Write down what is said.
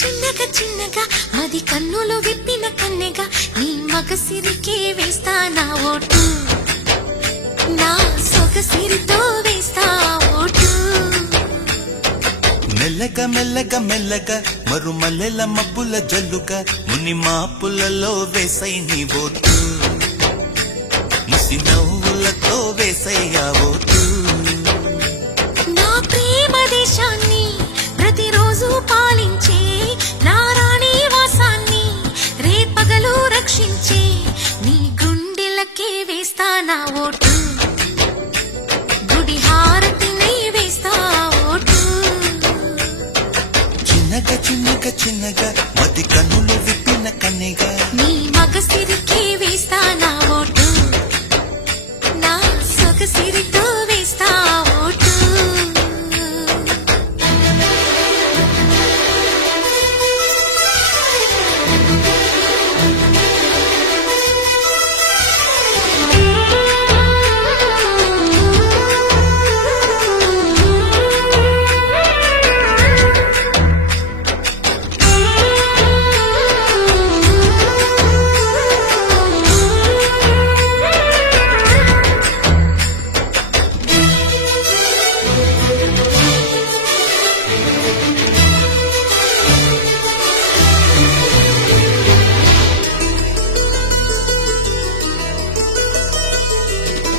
చిన్నగా చిన్నగా మది కన్నులు విప్పిన కన్నెగా నీ మగసిరికే వేస్తా నా ఓటు నా సొగసిరితో వేస్తా ఓటు మెల్లగా మెల్లగా మెల్లగా మరుమల్లెల మబ్బుల జల్లుగా ముని మాపులలో వేసై నీ ఓటు ముసి నవ్వులతో వేసయ్యా ఓటు నా ప్రేమ దేశాన్ని ప్రతిరోజు పాలించే నా